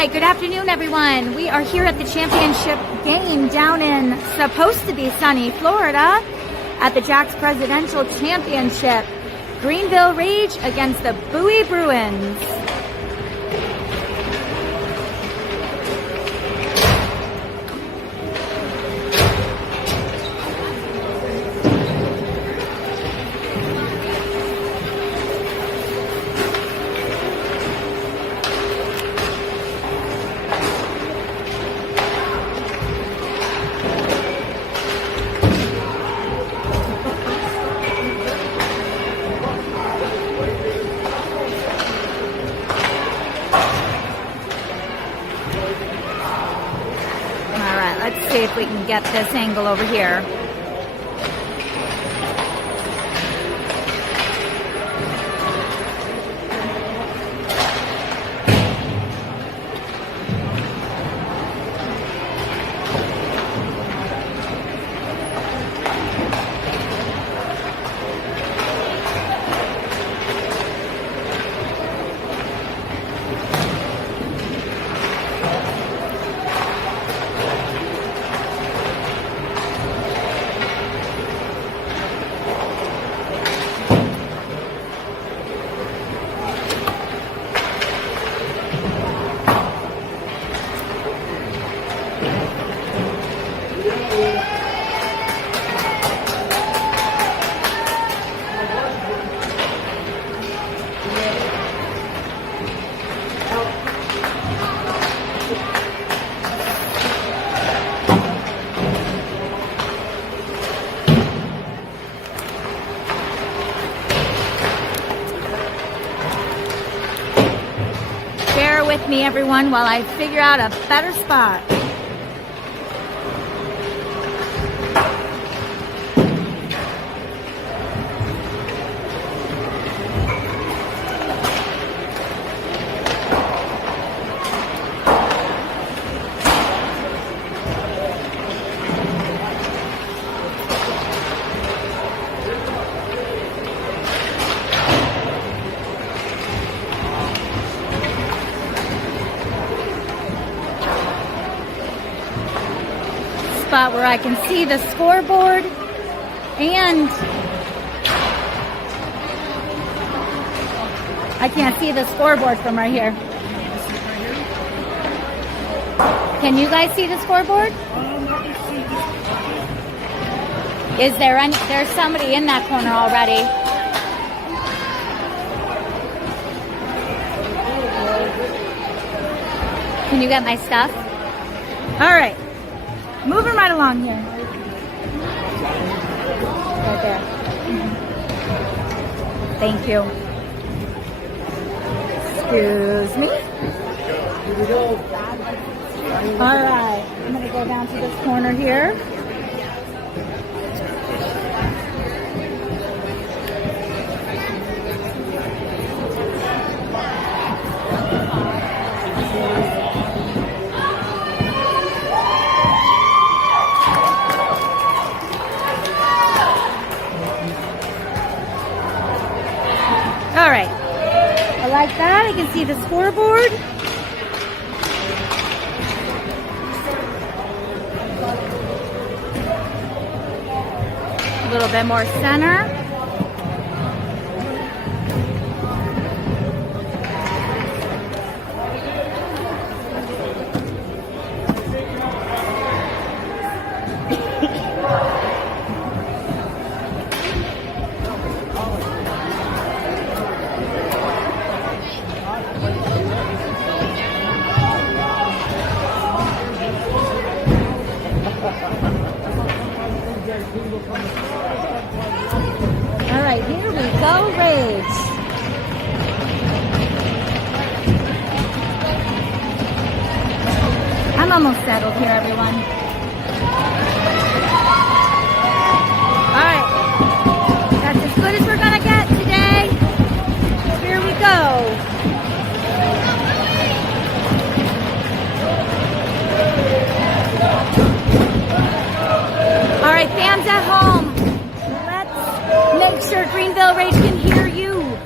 right, good afternoon, everyone. We are here at the championship game down in supposed to be sunny Florida at the Jack's Presidential Championship. Greenville Rage against the Bowie Bruins. Let's see if we can get this angle over here. Bear with me, everyone, while I figure out a better spot. Spot where I can see the scoreboard and I can't see the scoreboard from right here. Can you guys see the scoreboard? Is there any? There's somebody in that corner already. Can you get my stuff? All right. Moving right along here. Right there. Thank you. Excuse me. All right. I'm going to go down to this corner here. All right, I like that. I can see the scoreboard. A little bit more center. All right, here we go, Rage. I'm almost settled here, everyone. All right, that's as good as we're gonna get today. Here we go. All right, fans at home, let's make sure Greenville Rage can hear you.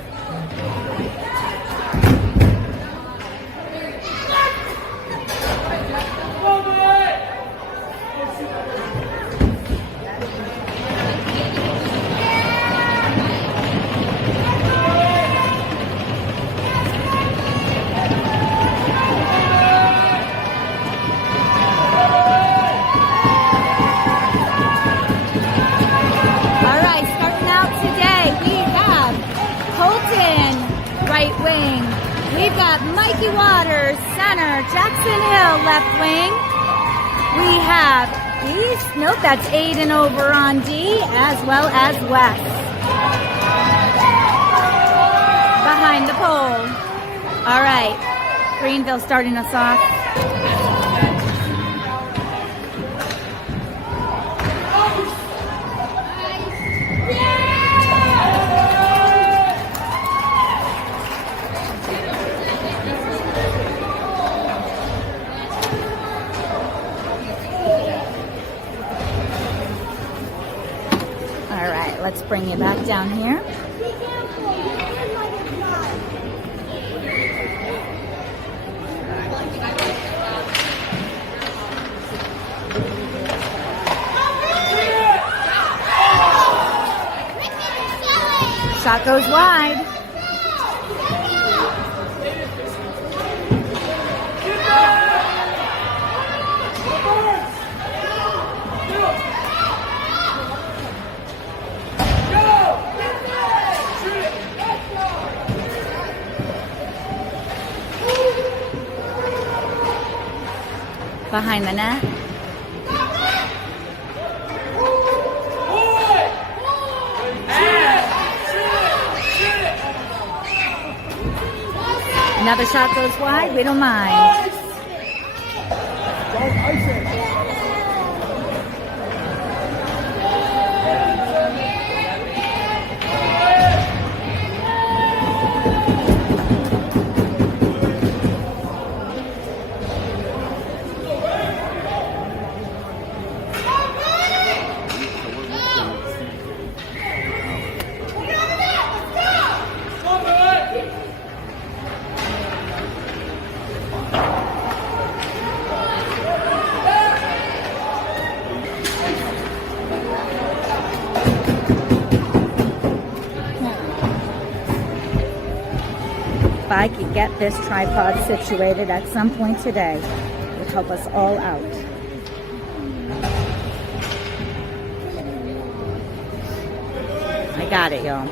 We've got Mikey Waters, center, Jackson Hill, left wing. We have East, nope, that's Aiden over on D, as well as West. Behind the pole. All right, Greenville starting us off. All right, let's bring you back down here. Shot goes wide. Behind the net. Another shot goes wide. We don't mind. If I could get this tripod situated at some point today, it would help us all out. I got it, y'all.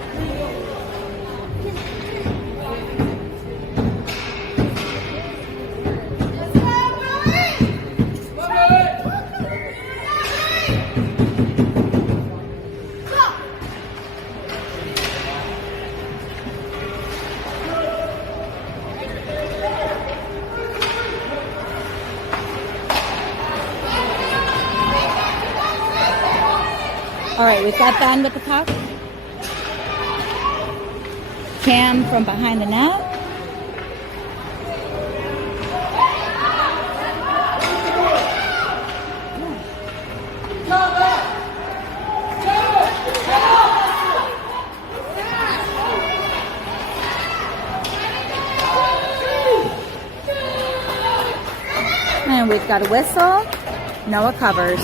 All right, we've got Ben with the puck. Cam from behind the net. And we've got a whistle. Noah covers.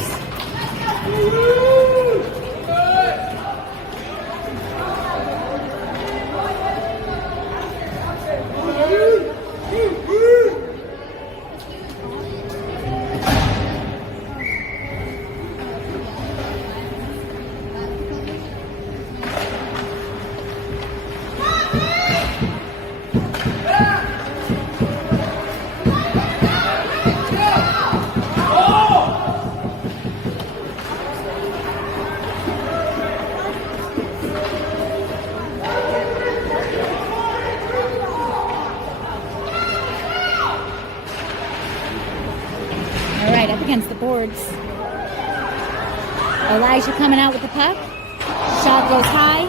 Up against the boards. Elijah coming out with the puck. Shot goes high.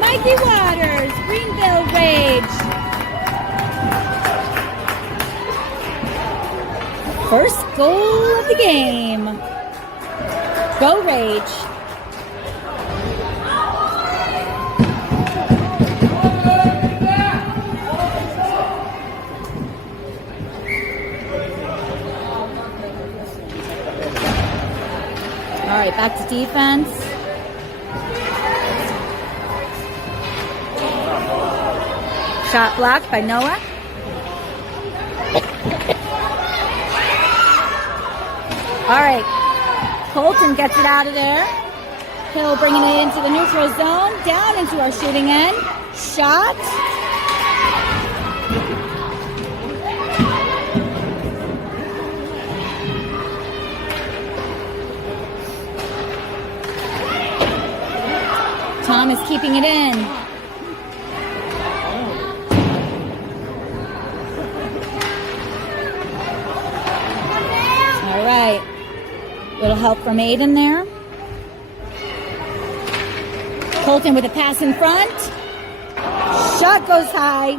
Mikey Waters, Greenville Rage. First goal of the game. Go Rage. All right, back to defense. Shot blocked by Noah. All right, Colton gets it out of there. Hill bringing it into the neutral zone, down into our shooting end. Shot. Tom is keeping it in. All right. Little help from Aiden there. Colton with a pass in front. Shot goes high.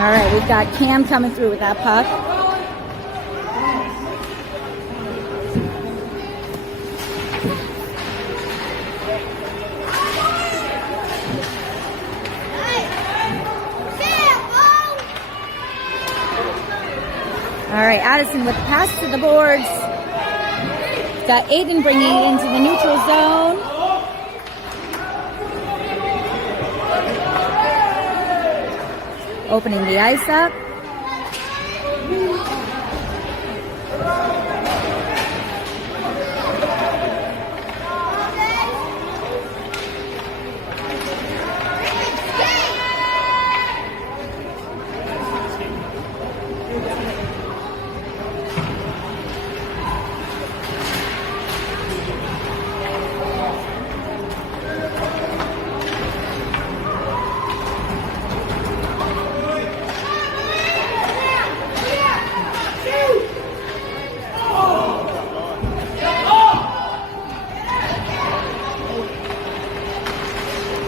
All right, we've got Cam coming through with that puck. All right, Addison with the pass to the boards. Got Aiden bringing it into the neutral zone. Opening the ice up.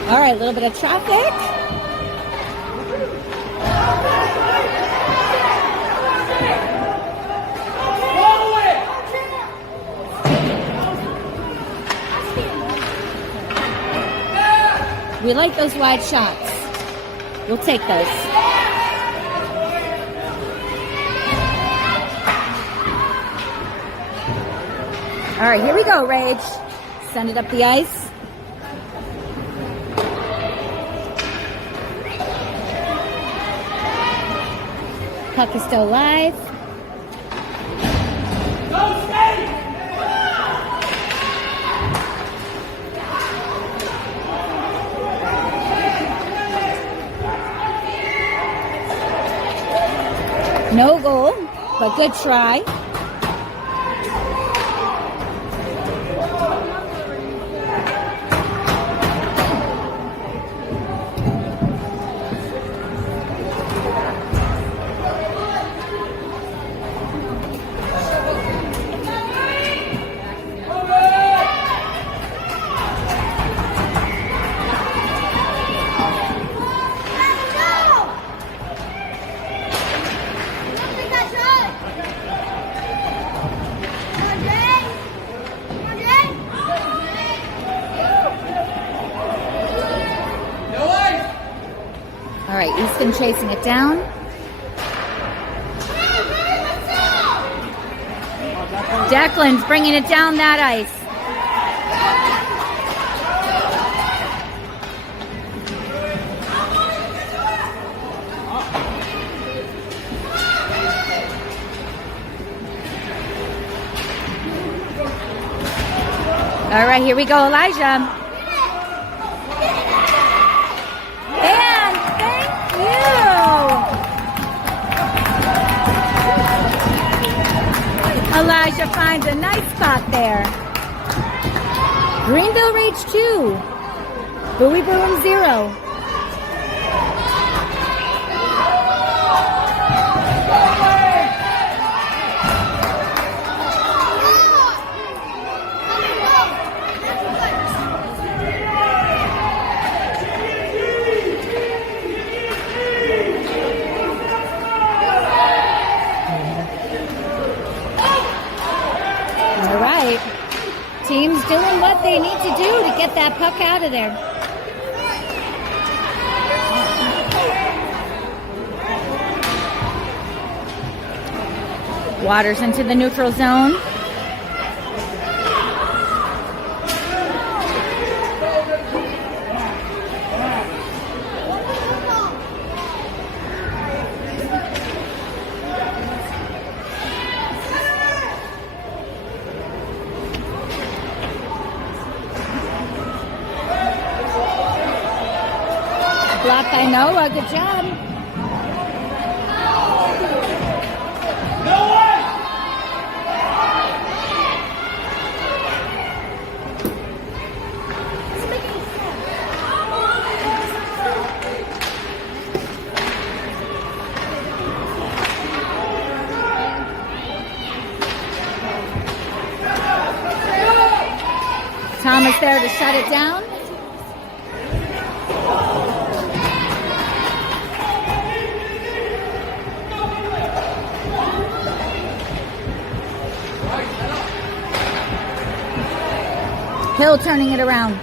All right, a little bit of traffic. We like those wide shots. We'll take those. All right, here we go, Rage. Send it up the ice. Puck is still alive. No goal, but good try. All right, Easton chasing it down. Declan's bringing it down that ice. All right, here we go, Elijah. Elijah. Elijah finds a nice spot there. Greenville Rage 2. Bowie Bruins 0. All right. Teams doing what they need to do to get that puck out of there. Waters into the neutral zone. Blocked by Noah. Good job. Thomas there to shut it down. Hill turning it around.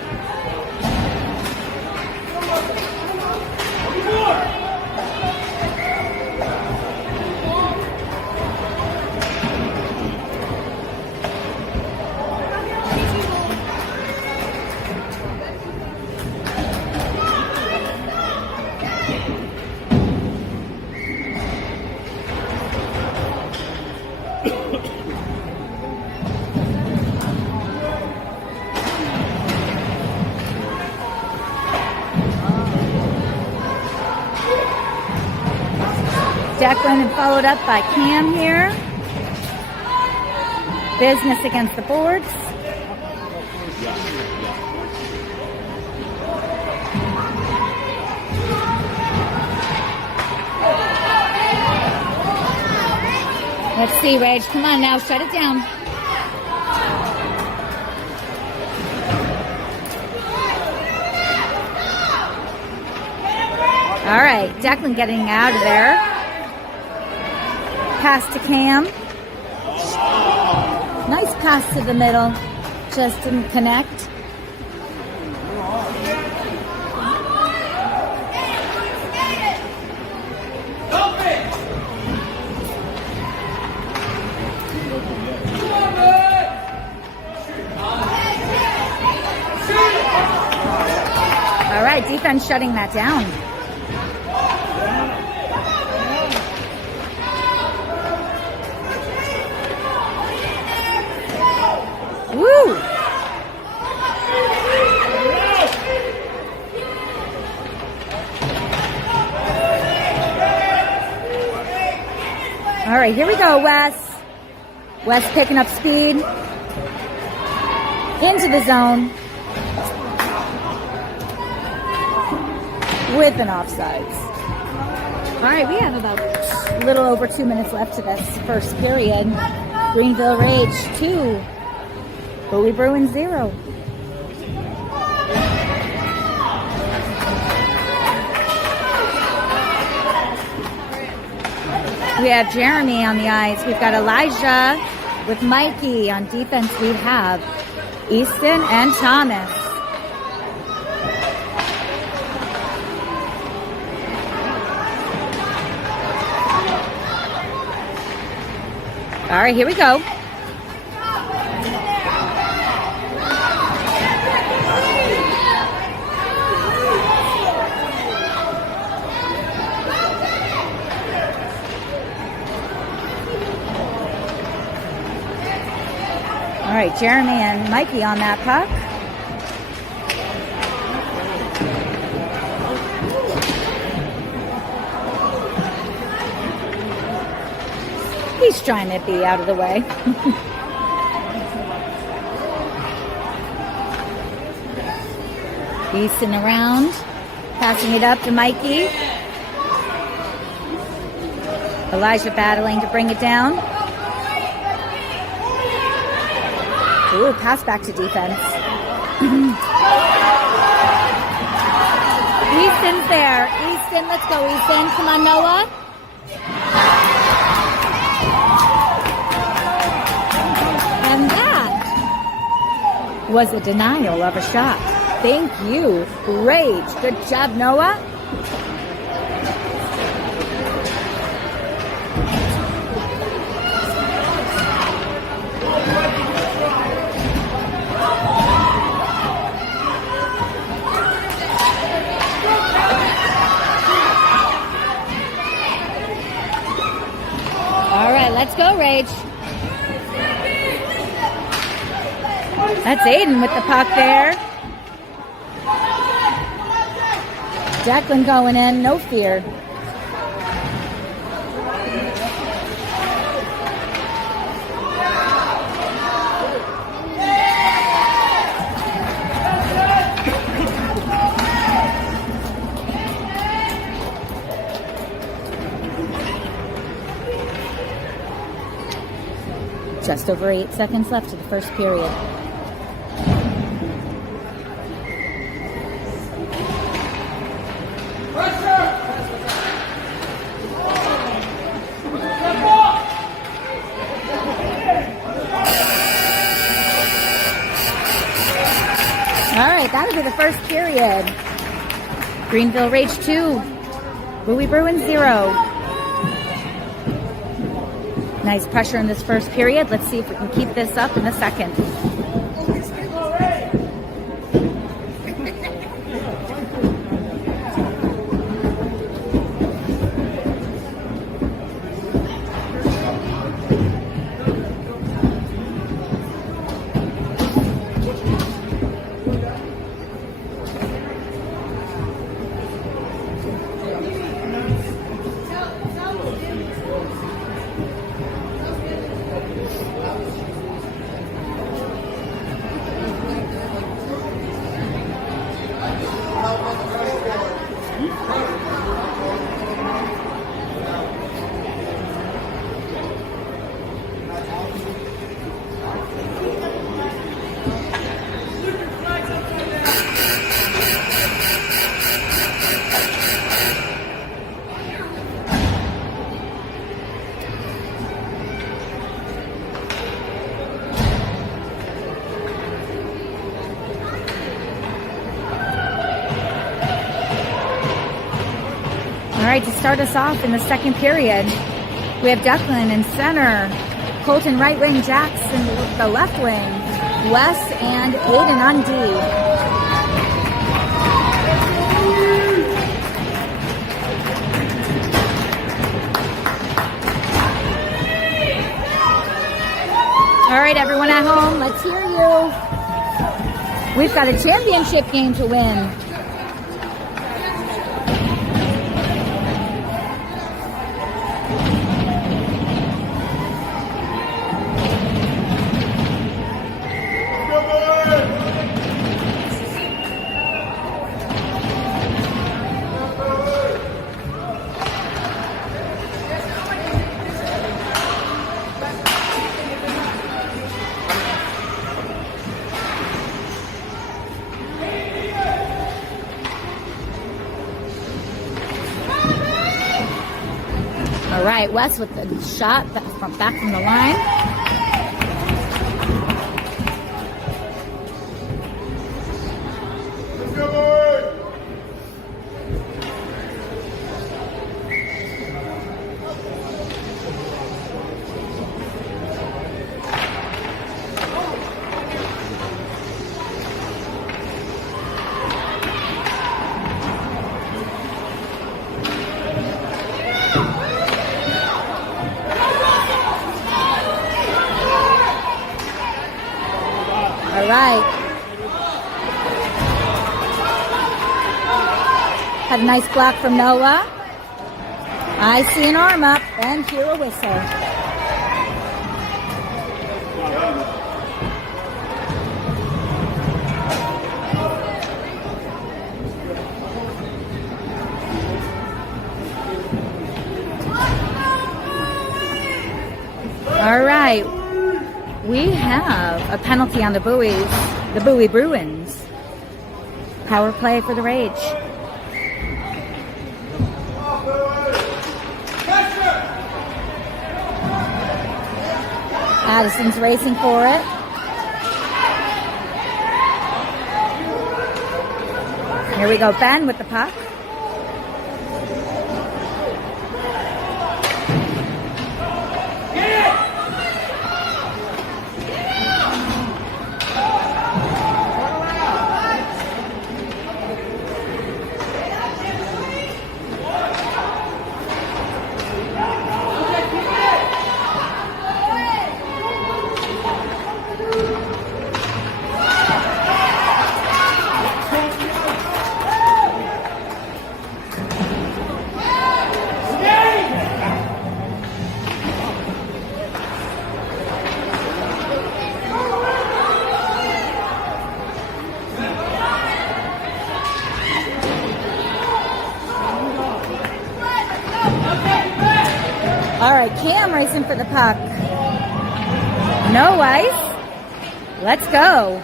Declan and followed up by Cam here. Business against the boards. Let's see, Rage. Come on now, shut it down. All right, Declan getting out of there. Pass to Cam. Nice pass to the middle. Just didn't connect. All right, defense shutting that down. Woo! All right, here we go, Wes. Wes picking up speed. Into the zone. With an offsides. All right, we have about a little over 2 minutes left to this first period. Greenville Rage 2. Bowie Bruins 0. We have Jeremy on the ice. We've got Elijah with Mikey. On defense, we have Easton and Thomas. All right, here we go. All right, Jeremy and Mikey on that puck. He's trying to be out of the way. Easton around, passing it up to Mikey. Elijah battling to bring it down. Ooh, pass back to defense. Easton's there. Easton, let's go, Easton. Come on, Noah. And that was a denial of a shot. Thank you, Rage. Good job, Noah. All right, let's go, Rage. That's Aiden with the puck there. Declan going in, no fear. Just over 8 seconds left to the first period. All right, that'll be the first period. Greenville Rage 2, Bowie Bruins 0. Nice pressure in this first period. Let's see if we can keep this up in the second. All right, to start us off in the second period, we have Declan in center, Colton right wing, Jackson the left wing, Wes and Aiden on D. All right, everyone at home, let's hear you. We've got a championship game to win. All right, Wes with the shot back from the line. All right. Had a nice block from Noah. I see an arm up and hear a whistle. All right. We have a penalty on the Bowie Bruins. Power play for the Rage. Addison's racing for it. Here we go, Ben with the puck. All right, Cam racing for the puck. No ice. Let's go.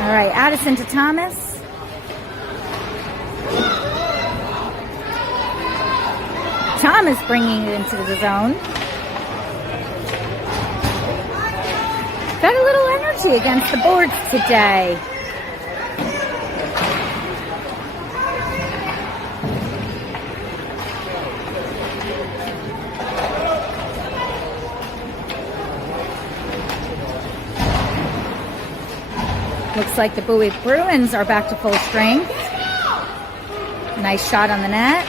All right, Addison to Thomas. Thomas bringing it into the zone. Got a little energy against the boards today. Looks like the Bowie Bruins are back to full strength. Nice shot on the net.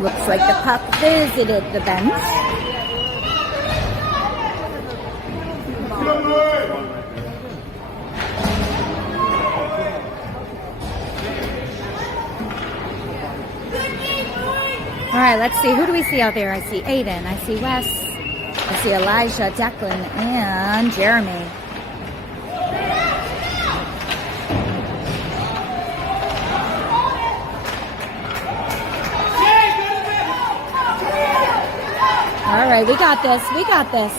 Looks like the puck visited the bench. All right, let's see. Who do we see out there? I see Aiden. I see Wes. I see Elijah, Declan, and Jeremy. All right, we got this. We got this.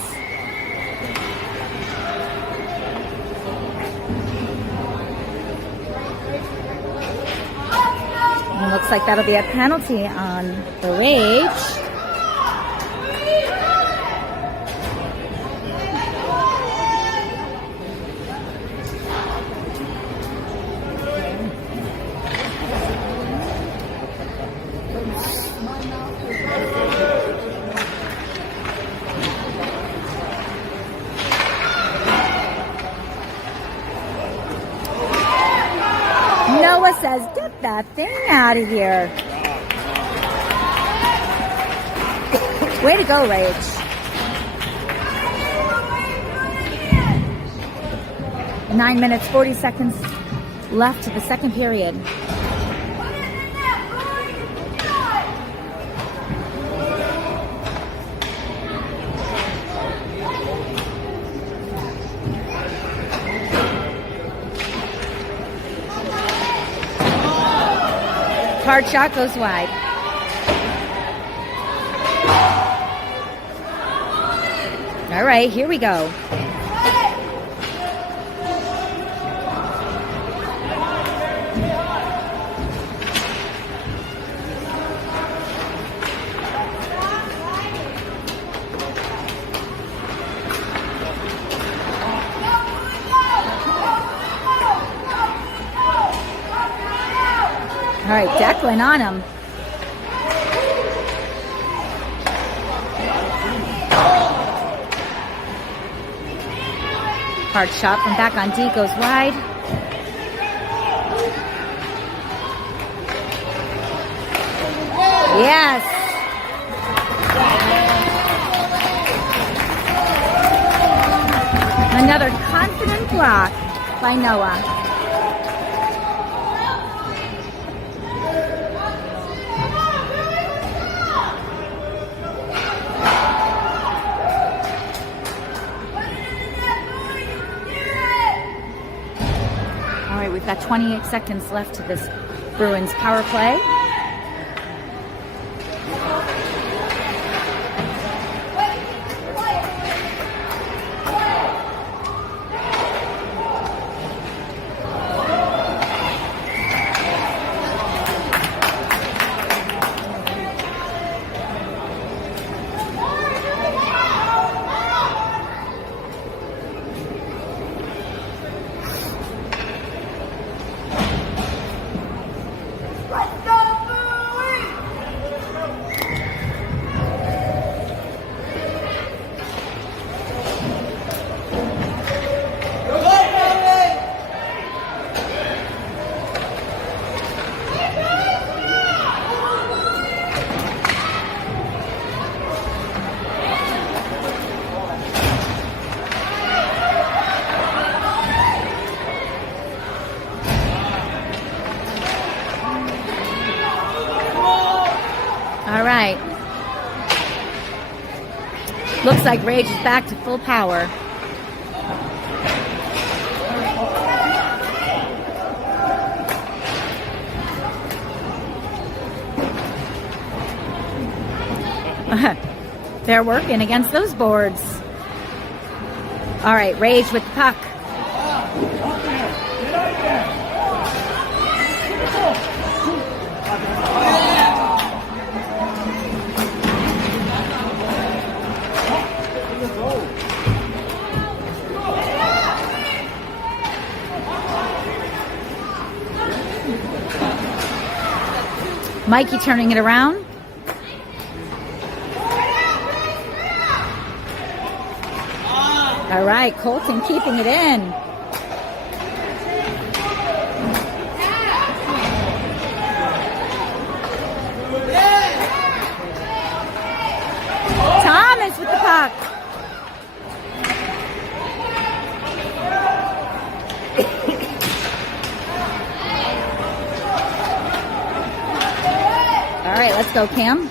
And looks like that'll be a penalty on the Rage. Noah says, get that thing out of here. Way to go, Rage. Nine minutes, 40 seconds left to the second period. Hard shot goes wide. All right, here we go. All right, Declan on him. Hard shot from back on D goes wide. Yes. Another confident block by Noah. All right, we've got 28 seconds left to this Bruins power play. All right. Looks like Rage is back to full power. They're working against those boards. All right, Rage with the puck. Mikey turning it around. All right, Colton keeping it in. Thomas with the puck. All right, let's go, Cam.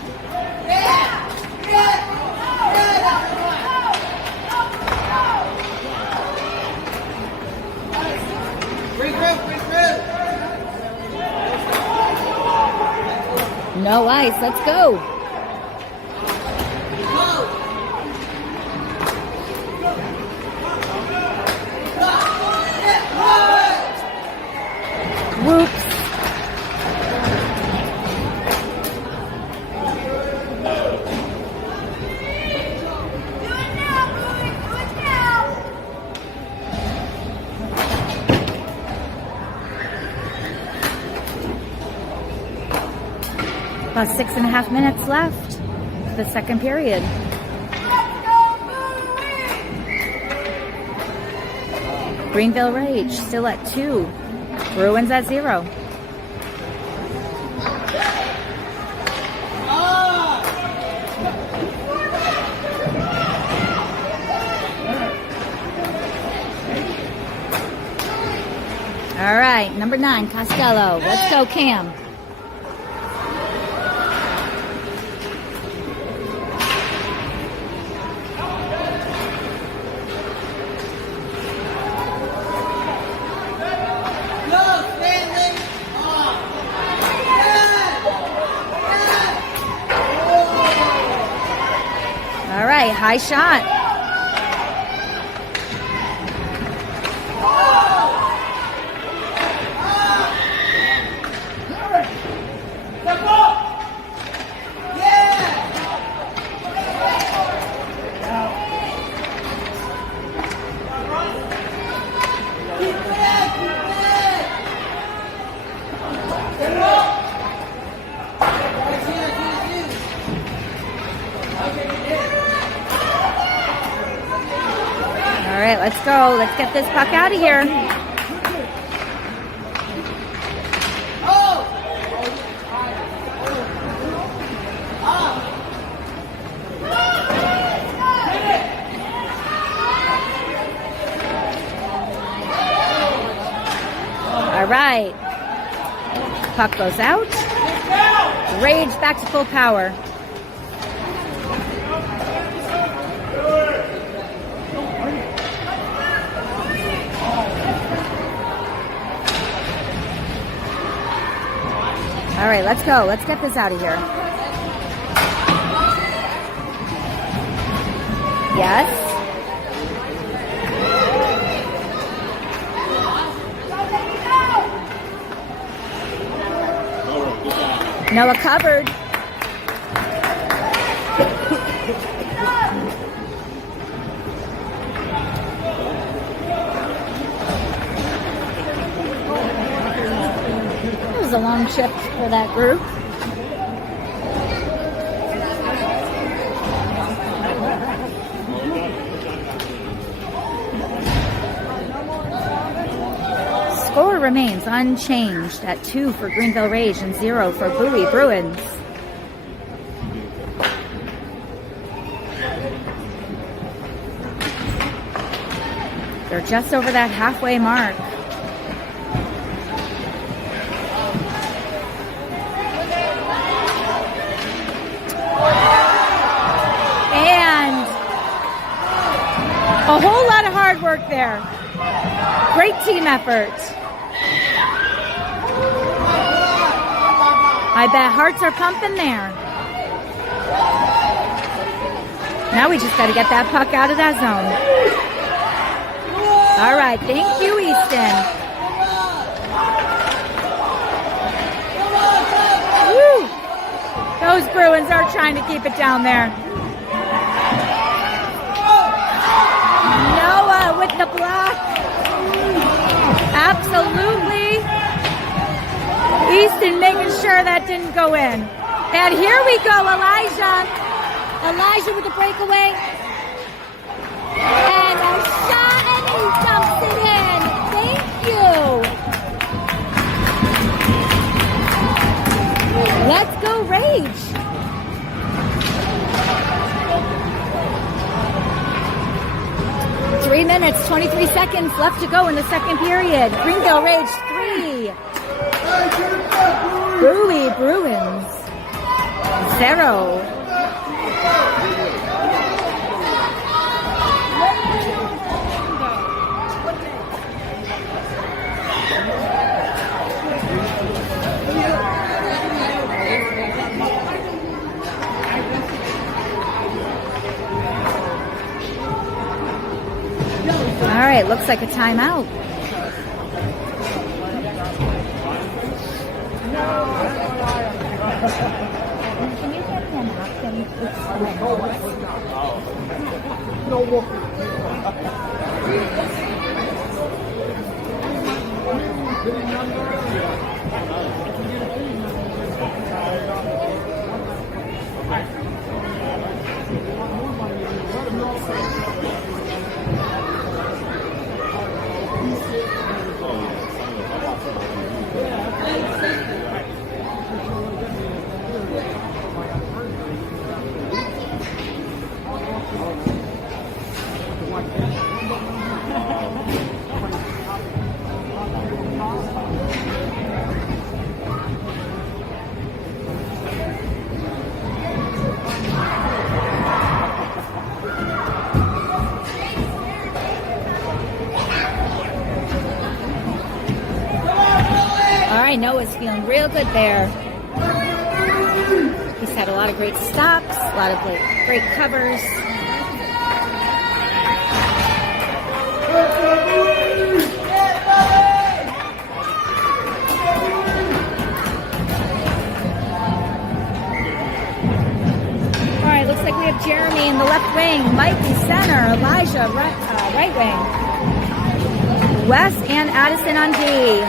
No ice, let's go. Whoops. About 6.5 minutes left for the second period. Greenville Rage still at 2. Bruins at 0. All right, number 9, Costello. Let's go, Cam. All right, high shot. All right, let's go. Let's get this puck out of here. right. Puck goes out. Rage back to full power. All right, let's go. Let's get this out of here. Yes. Noah covered. That was a long shift for that group. Score remains unchanged at 2 for Greenville Rage and 0 for Bowie Bruins. They're just over that halfway mark. And a whole lot of hard work there. Great team effort. I bet hearts are pumping there. Now we just got to get that puck out of that zone. All right, thank you, Easton. Woo! Those Bruins are trying to keep it down there. Noah with the block. Absolutely. Easton making sure that didn't go in. And here we go, Elijah. Elijah with the breakaway. And a shot, and he dumps it in. Thank you. Let's go Rage. Three minutes, 23 seconds left to go in the second period. Greenville Rage 3. Bowie Bruins 0. All right, looks like a timeout. Can you get me a napkin? Noah's feeling real good there. He's had a lot of great stops, a lot of great covers. All right, looks like we have Jeremy in the left wing, Mike in center, Elijah right wing, Wes and Addison on D.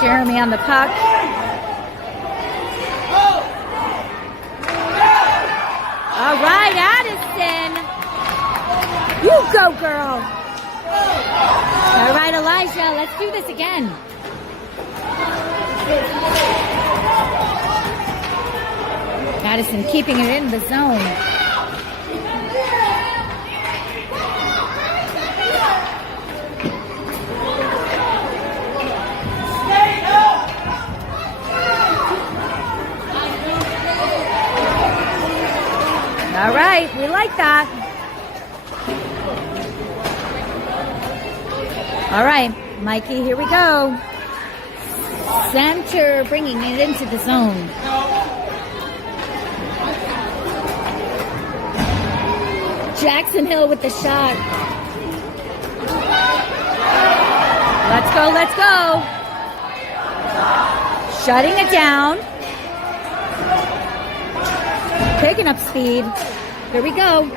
Jeremy on the puck. All right, Addison. You go, girl. All right, Elijah, let's do this again. Madison keeping it in the zone. All right, we like that. All right, Mikey, here we go. Center bringing it into the zone. Jackson Hill with the shot. Let's go, let's go. Shutting it down. Picking up speed. Here we go.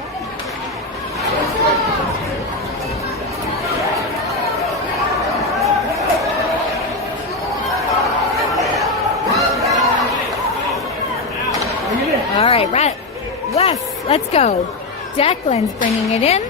All right, Wes, let's go. Declan's bringing it in.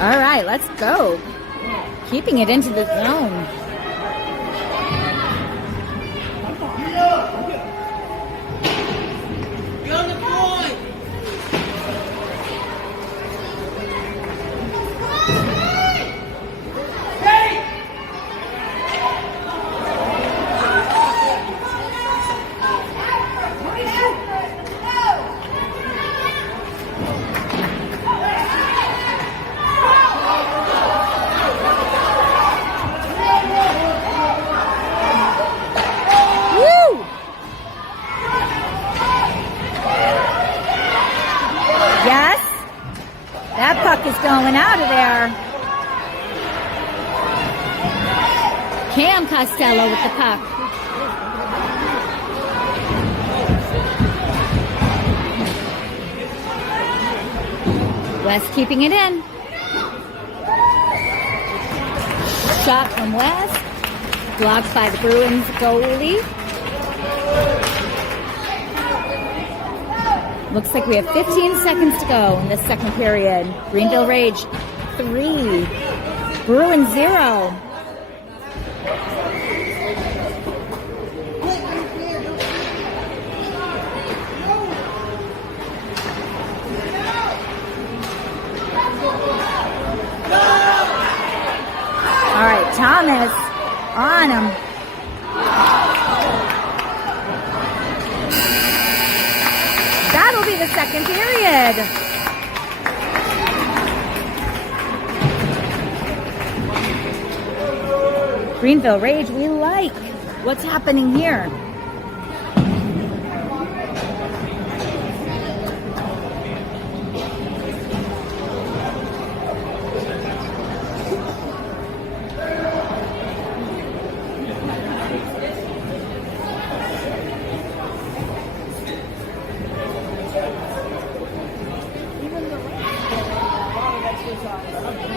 All right, let's go. Keeping it into the zone. That puck is going out of there. Cam Costello with the puck. West keeping it in. Shot from West. Blocked by the Bruins goalie. Looks like we have 15 seconds to go in this second period. Greenville Rage 3, Bruins 0. All right, Thomas on him. That'll be the second period. Greenville Rage, we like what's happening here.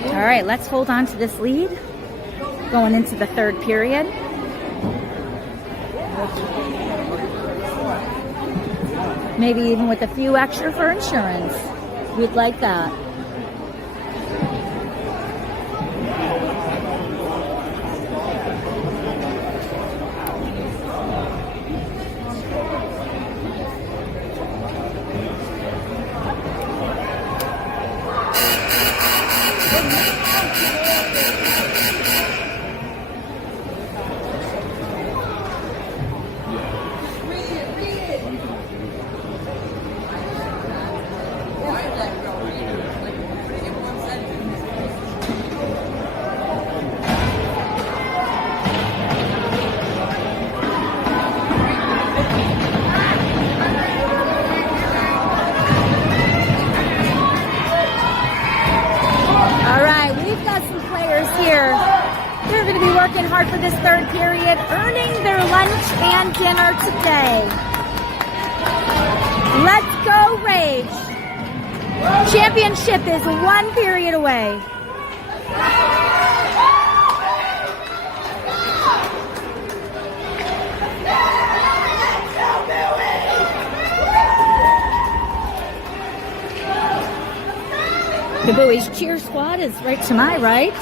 All right, let's hold on to this lead going into the third period. Maybe even with a few extra for insurance. We'd like that. They're going to be working hard for this third period, earning their lunch and dinner today. Let's go, Rage! Championship is 1 period away. The Bowie's cheer squad is right to my right.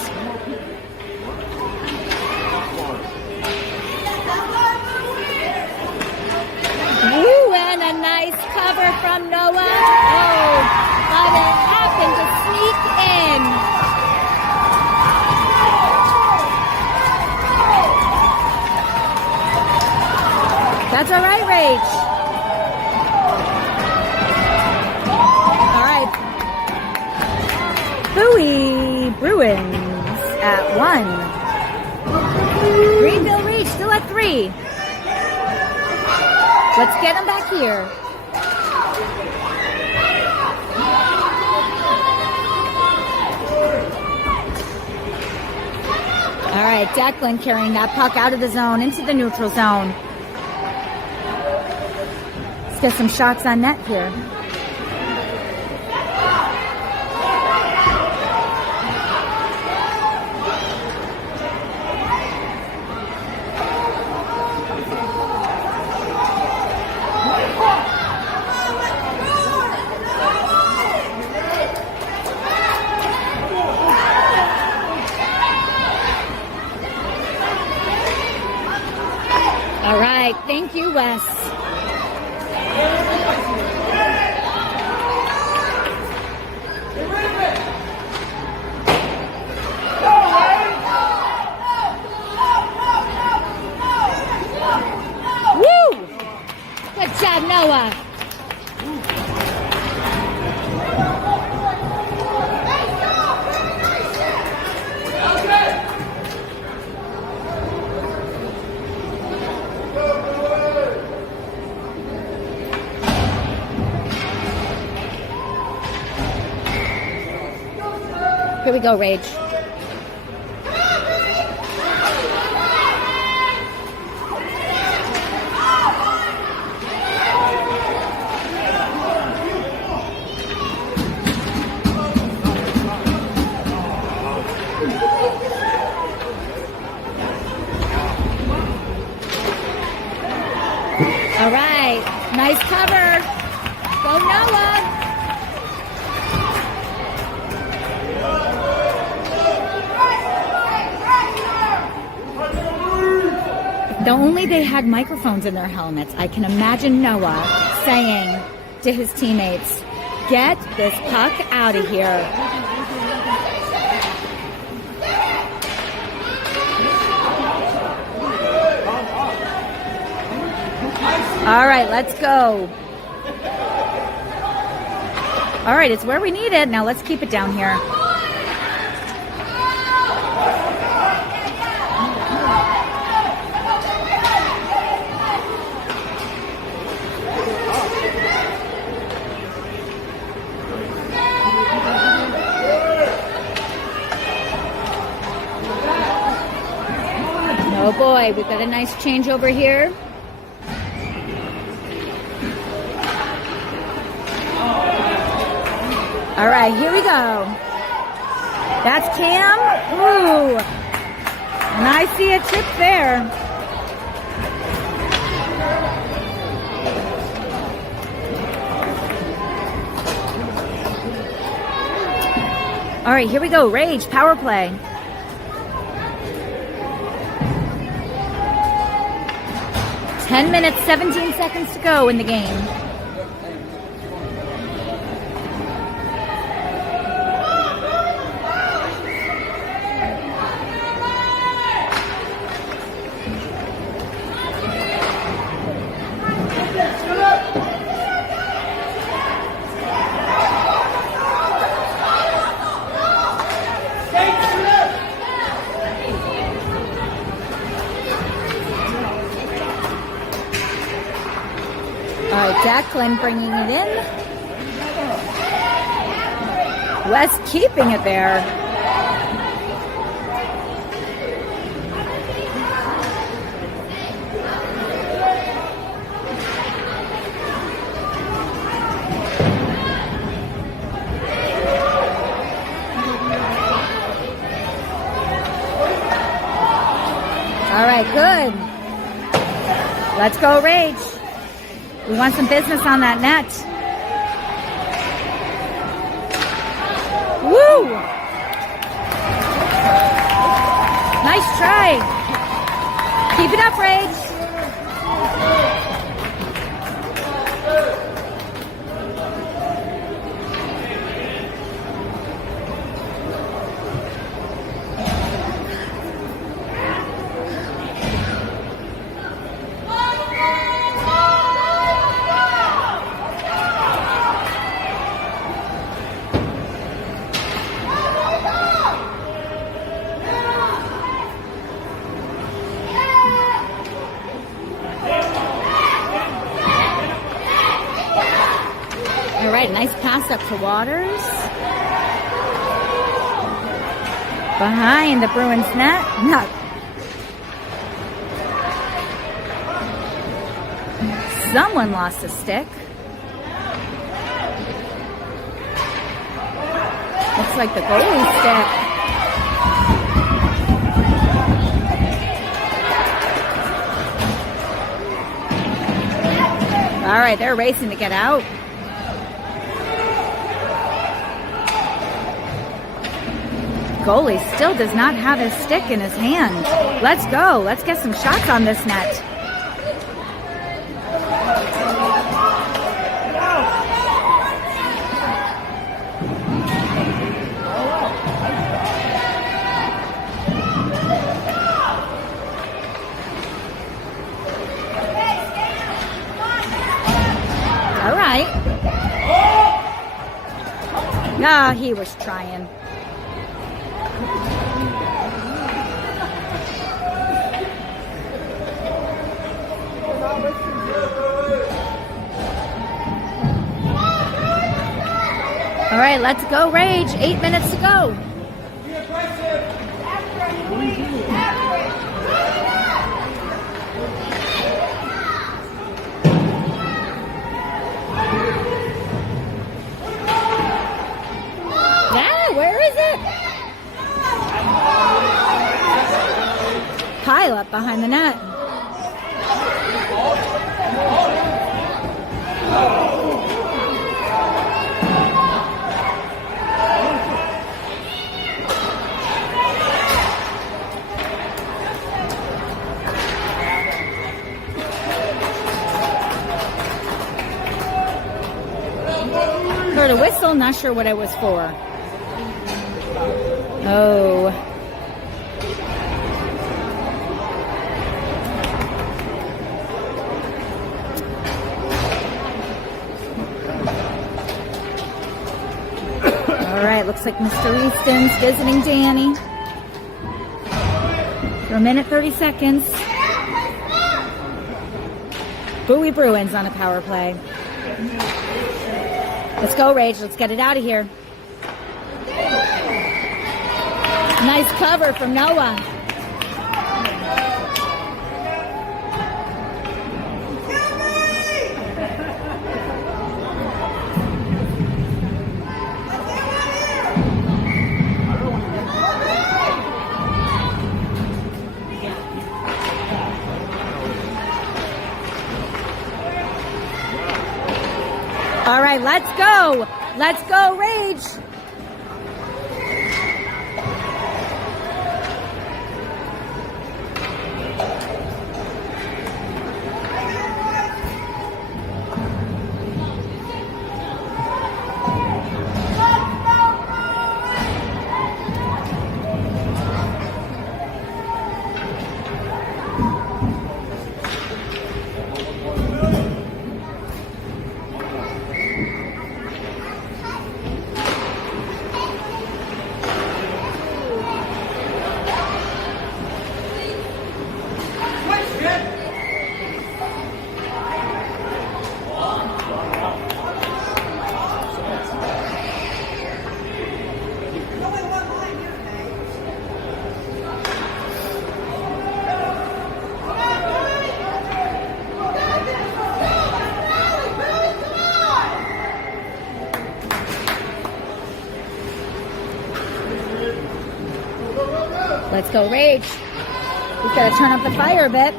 Woo, and a nice cover from Noah. Oh, but it happened to sneak in. That's all right, Rage. All right. Bowie Bruins at 1. Greenville Rage still at 3. Let's get them back here. All right, Declan carrying that puck out of the zone into the neutral zone. Let's get some shots on net here. All right, thank you, Wes. Woo! Good job, Noah. Here we go, Rage. All right, nice cover. Go Noah. If only they had microphones in their helmets, I can imagine Noah saying to his teammates, "Get this puck out of here." All right, let's go. All right, it's where we need it. Now let's keep it down here. Oh boy, we've got a nice change over here. All right, here we go. That's Cam. Ooh. And I see a chip there. All right, here we go. Rage, power play. Ten minutes, 17 seconds to go in the game. All right, Declan bringing it in. Wes keeping it there. right, good. Let's go, Rage. We want some business on that net. Woo! Nice try. Keep it up, Rage. All right, nice pass up to Waters. Behind the Bruins net. No. Someone lost a stick. Looks like the goalie stick. All right, they're racing to get out. Goalie still does not have his stick in his hand. Let's go. Let's get some shots on this net. All right. Ah, he was trying. All right, let's go, Rage. 8 minutes to go. Yeah, where is it? Pile up behind the net. Heard a whistle, not sure what it was for. Oh. All right, looks like Mr. Easton's visiting Danny. For 1:30. Bowie Bruins on a power play. Let's go, Rage. Let's get it out of here. Nice cover from Noah. All right, let's go. Let's go, Rage. Let's go, Rage. We've got to turn up the fire a bit.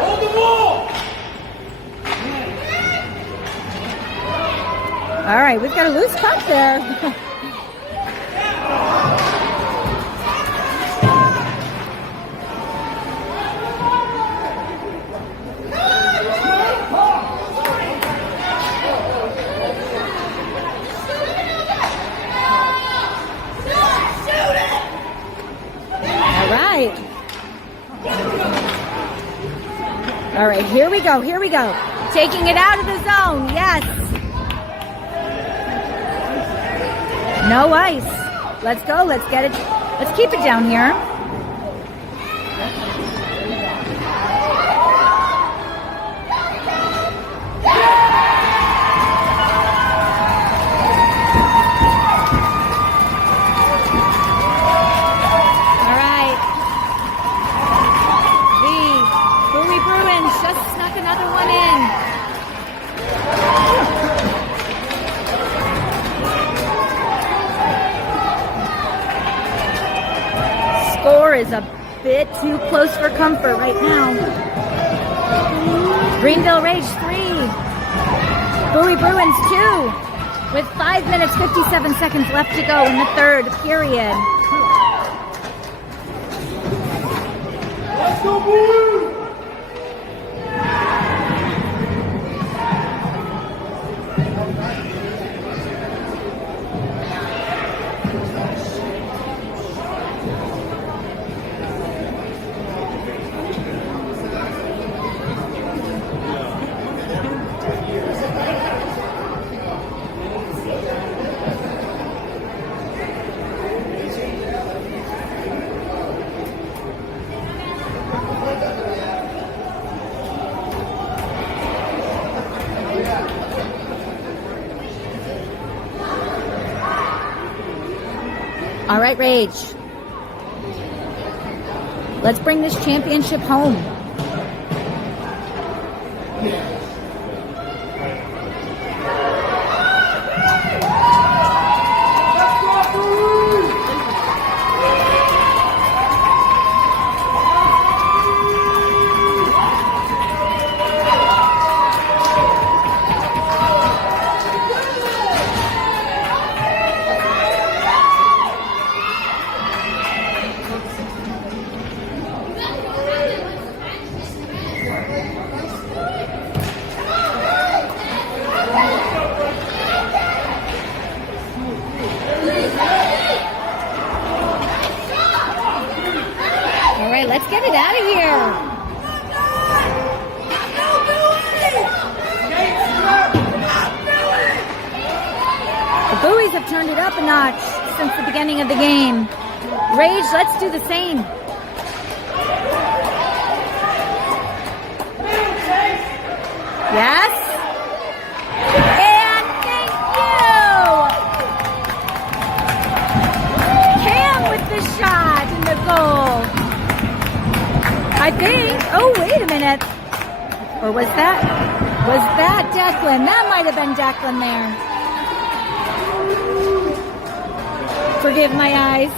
Hold the ball! All right, we've got a loose puck there. All right, here we go, here we go. Taking it out of the zone, yes. No ice. Let's go, let's get it. Let's keep it down here. Bruins just snuck another one in. Score is a bit too close for comfort right now. Greenville Rage 3. Bowie Bruins 2. With 5 minutes, 57 seconds left to go in the third period. Let's go, Bowie! All right, Rage. Let's bring this championship home. Let's get it out of here. The Bowies have turned it up a notch since the beginning of the game. Rage, let's do the same. Yes. And thank you. Cam with the shot and the goal. I think, oh, wait a minute. Or was that Declan? That might have been Declan there. Forgive my eyes.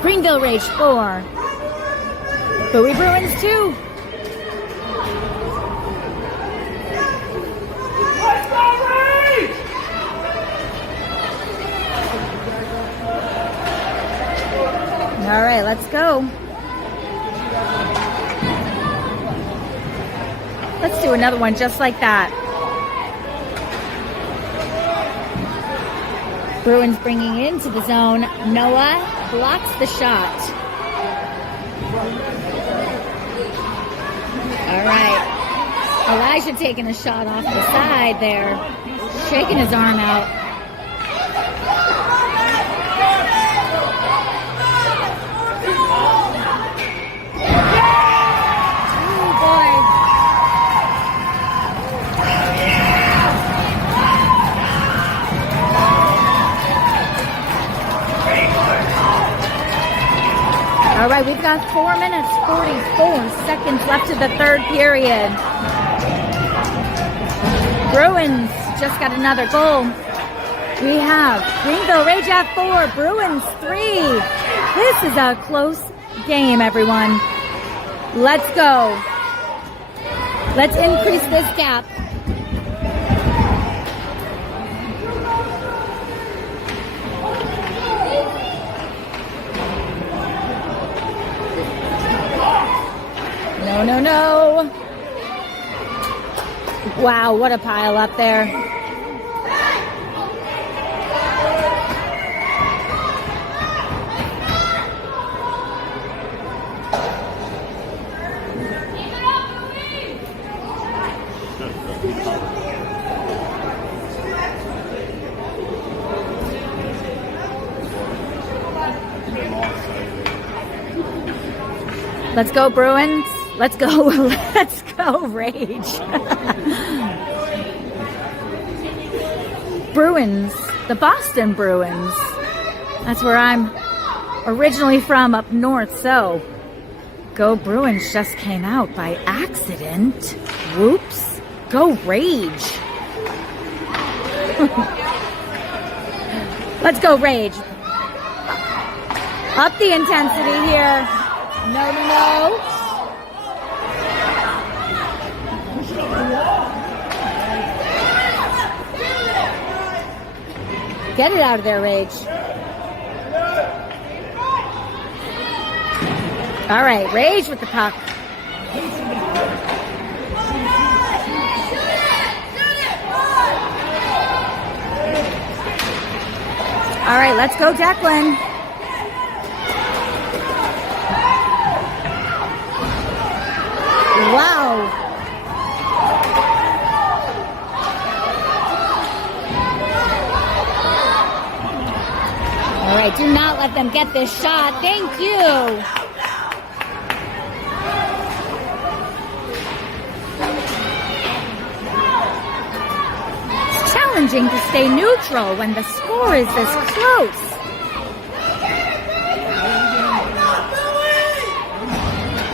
Greenville Rage 4. Bowie Bruins 2. All right, let's go. Let's do another one just like that. Bruins bringing into the zone. Noah blocks the shot. All right. Elijah taking a shot off the side there. Shaking his arm out. All right, we've got 4 minutes, 44 seconds left of the third period. Bruins just got another goal. We have Greenville Rage at 4, Bruins 3. This is a close game, everyone. Let's go. Let's increase this gap. No, no, no. Wow, what a pile up there. Let's go, Bruins. Let's go. Let's go, Rage. Bruins, the Boston Bruins. That's where I'm originally from, up north. So, go Bruins just came out by accident. Whoops. Go Rage. Let's go Rage. Up the intensity here. No, no, no. Get it out of there, Rage. All right, Rage with the puck. All right, let's go, Declan. Wow. All right, do not let them get this shot. Thank you. It's challenging to stay neutral when the score is this close.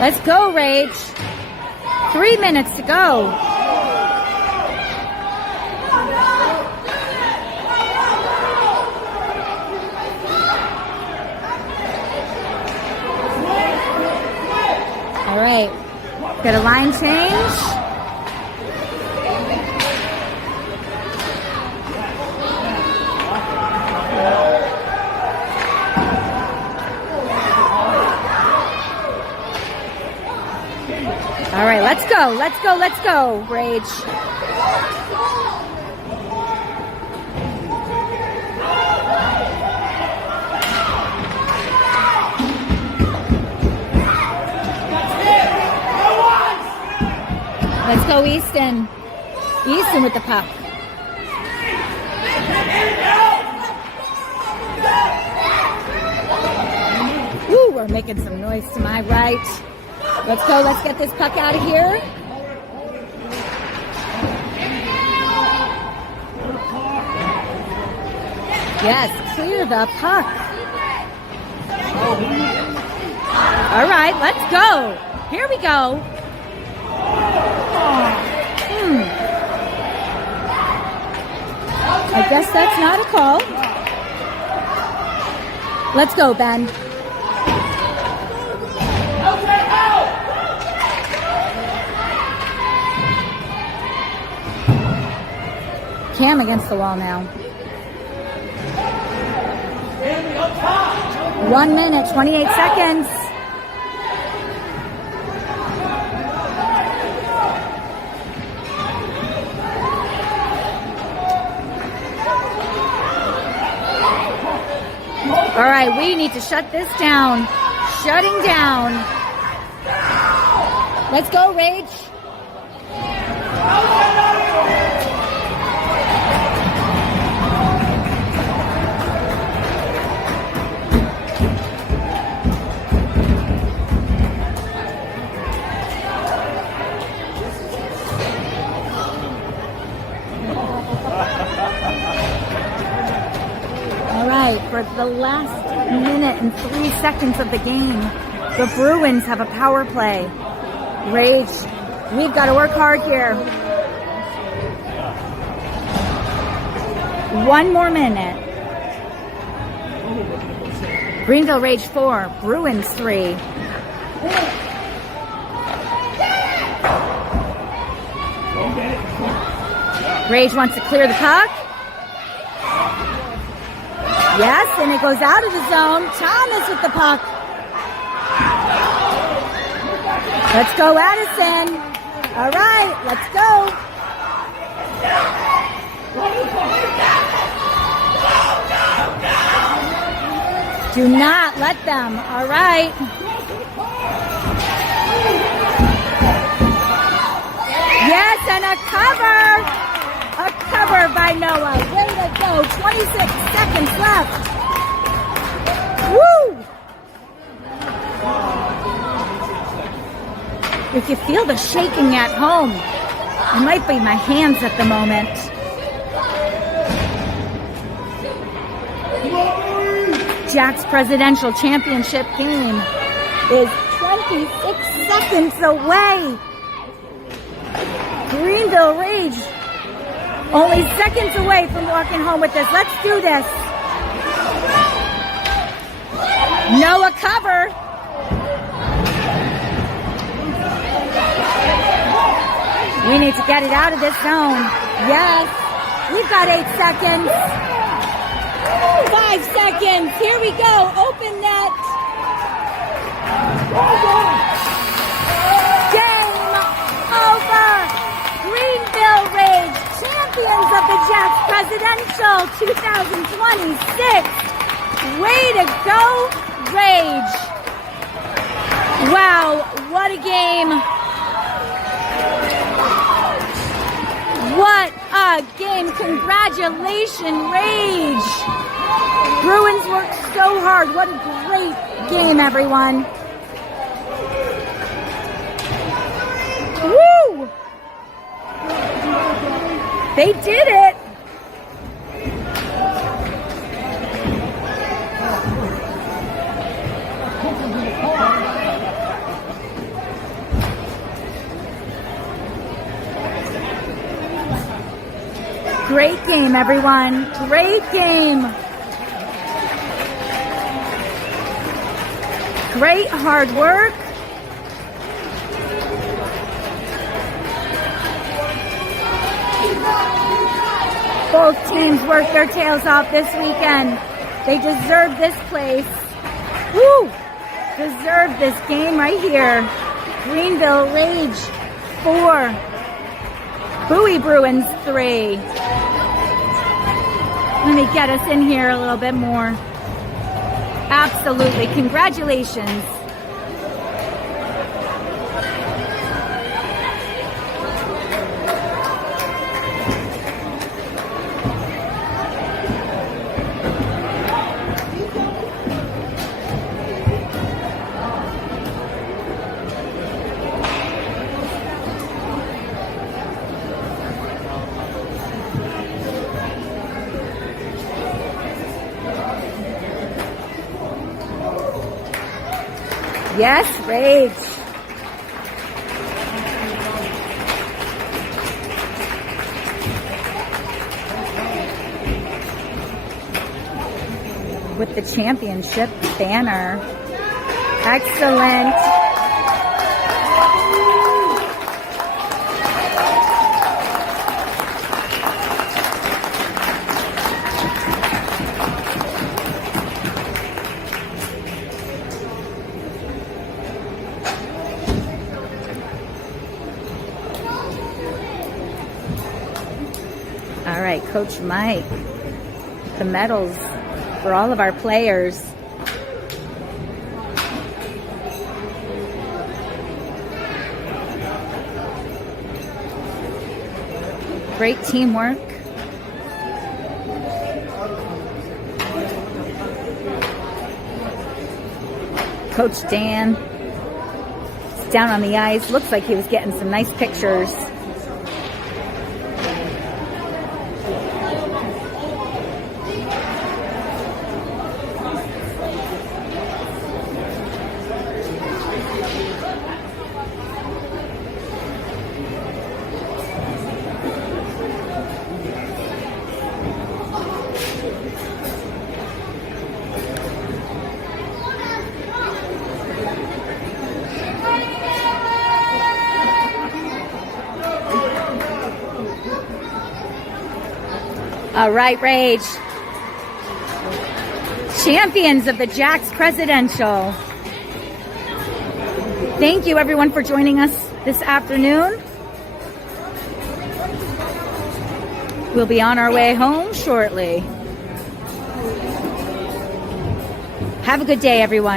Let's go, Rage. 3 minutes to go. All right, got a line change. All right, let's go, let's go, let's go, Rage. Let's go, Easton. Easton with the puck. Ooh, we're making some noise to my right. Let's go, let's get this puck out of here. Yes, clear the puck. All right, let's go. Here we go. I guess that's not a call. Let's go, Ben. Cam against the wall now. 1 minute, 28 seconds. All right, we need to shut this down. Shutting down. Let's go, Rage. For the last minute and 3 seconds of the game, the Bruins have a power play. Rage, we've got to work hard here. One more minute. Greenville Rage 4, Bruins 3. Rage wants to clear the puck. Yes, and it goes out of the zone. Thomas with the puck. Let's go, Addison. All right, let's go. Do not let them. All right. Yes, and a cover. A cover by Noah. Way to go. 26 seconds left. Woo! If you feel the shaking at home, it might be my hands at the moment. Jack's Presidential Championship game is 26 seconds away. Greenville Rage only seconds away from walking home with this. Let's do this. Noah cover. We need to get it out of this zone. Yes. We've got 8 seconds. 5 seconds. Here we go. Open net. Game over. Greenville Rage, champions of the Jacks Presidential 2026. Way to go, Rage. Wow, what a game. What a game. Congratulations, Rage. Bruins worked so hard. What a great game, everyone. Woo! They did it. Great game, everyone. Great game. Great hard work. Both teams worked their tails off this weekend. They deserve this place. Woo! Deserve this game right here. Greenville Rage 4. Bowie Bruins 3. Let me get us in here a little bit more. Absolutely. Congratulations. Yes, Rage. With the championship banner. Excellent. All right, Coach Mike, the medals for all of our players. Great teamwork. Coach Dan is down on the ice. Looks like he was getting some nice pictures. All right, Rage. Champions of the Jacks Presidential. Thank you, everyone, for joining us this afternoon. We'll be on our way home shortly. Have a good day, everyone.